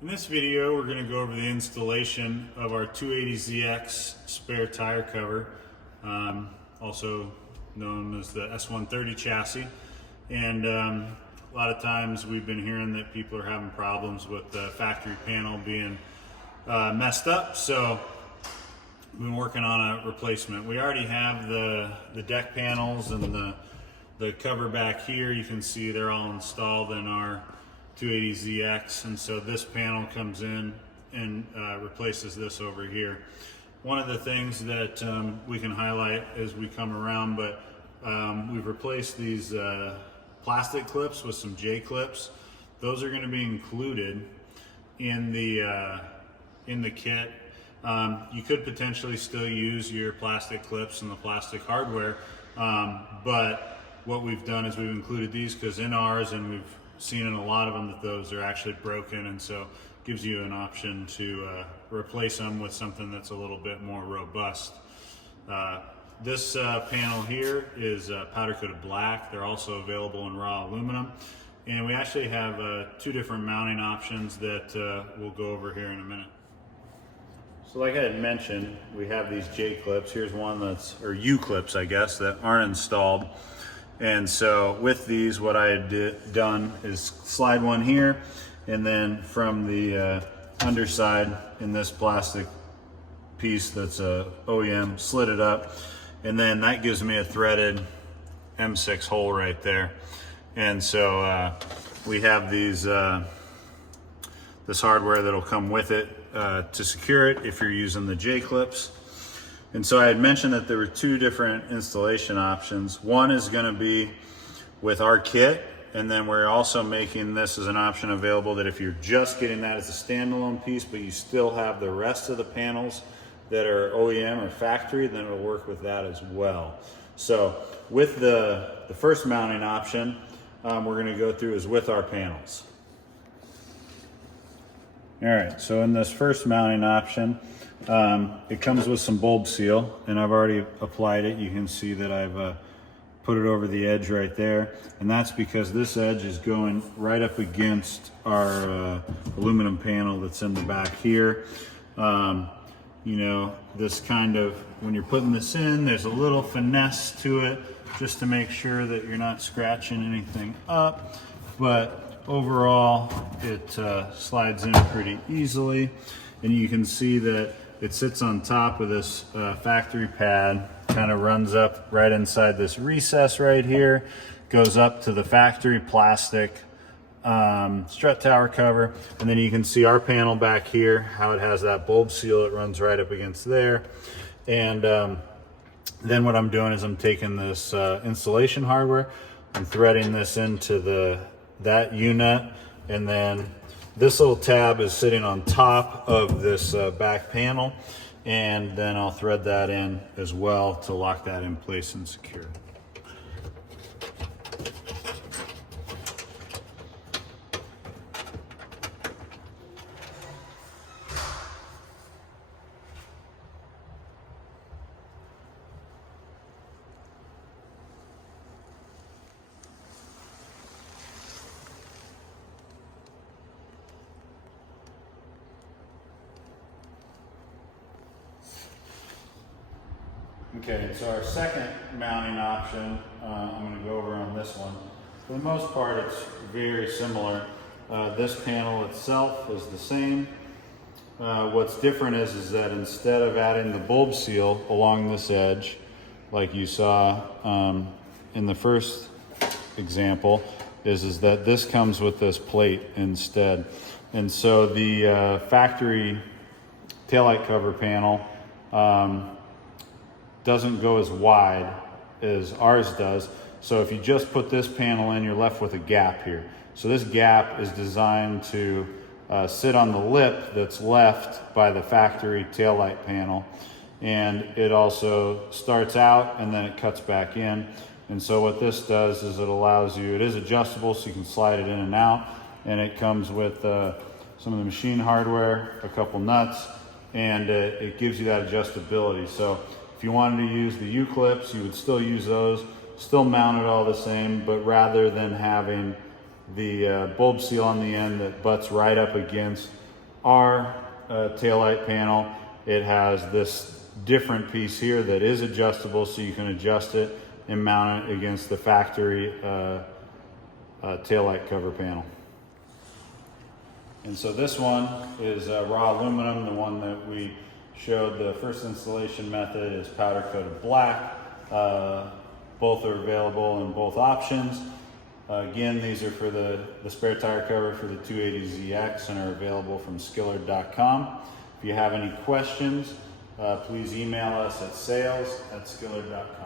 In this video, we're going to go over the installation of our 280ZX spare tire cover, also known as the S130 chassis. And a lot of times we've been hearing that people are having problems with the factory panel being messed up. So we've been working on a replacement. We already have the deck panels and the cover back here. You can see they're all installed in our 280ZX, and so this panel comes in and replaces this over here. One of the things that we can highlight as we come around, but we've replaced these plastic clips with some J clips. Those are going to be included in the kit. You could potentially still use your plastic clips and the plastic hardware, but what we've done is we've included these because in ours, and we've seen in a lot of them that those are actually broken, and so it gives you an option to replace them with something that's a little bit more robust. This panel here is powder coated black. They're also available in raw aluminum, and we actually have two different mounting options that we'll go over here in a minute. So like I had mentioned, we have these J clips. Here's one or U clips, I guess, that aren't installed. And so with these, what I had done is slide one here, and then from the underside in this plastic piece that's a OEM, slid it up, and then that gives me a threaded M6 hole right there. And so we have these this hardware that'll come with it to secure it if you're using the J clips. And so I had mentioned that there were two different installation options. One is going to be with our kit, and then we're also making this as an option available that if you're just getting that as a standalone piece, but you still have the rest of the panels that are OEM or factory, then it'll work with that as well. So with the first mounting option, we're going to go through is with our panels. All right, so in this first mounting option, it comes with some bulb seal, and I've already applied it. You can see that I've put it over the edge right there, and that's because this edge is going right up against our aluminum panel that's in the back here. You know, this kind of, when you're putting this in, there's a little finesse to it just to make sure that you're not scratching anything up, but overall it slides in pretty easily, and you can see that it sits on top of this factory pad, kind of runs up right inside this recess right here, goes up to the factory plastic strut tower cover, and then you can see our panel back here, how it has that bulb seal. It runs right up against there. And then what I'm doing is I'm taking this installation hardware, I'm threading this into that U-nut, and then this little tab is sitting on top of this back panel, and then I'll thread that in as well to lock that in place and secure it. Okay, so our second mounting option, I'm going to go over on this one. For the most part, it's very similar. This panel itself is the same. What's different is that instead of adding the bulb seal along this edge, like you saw in the first example, is that this comes with this plate instead. And so the factory taillight cover panel doesn't go as wide as ours does. So if you just put this panel in, you're left with a gap here. So this gap is designed to sit on the lip that's left by the factory taillight panel. And it also starts out and then it cuts back in. And so what this does is it allows you, it is adjustable so you can slide it in and out. And it comes with some of the machine hardware, a couple nuts, and it gives you that adjustability. So if you wanted to use the U-clips, you would still use those, still mount it all the same, but rather than having the bulb seal on the end that butts right up against our taillight panel, it has this different piece here that is adjustable, so you can adjust it and mount it against the factory taillight cover panel. And so this one is raw aluminum. The one that we showed the first installation method is powder coated black. Both are available in both options. Again, these are for the spare tire cover for the 280ZX and are available from Skillard.com. If you have any questions, please email us at sales@skillard.com.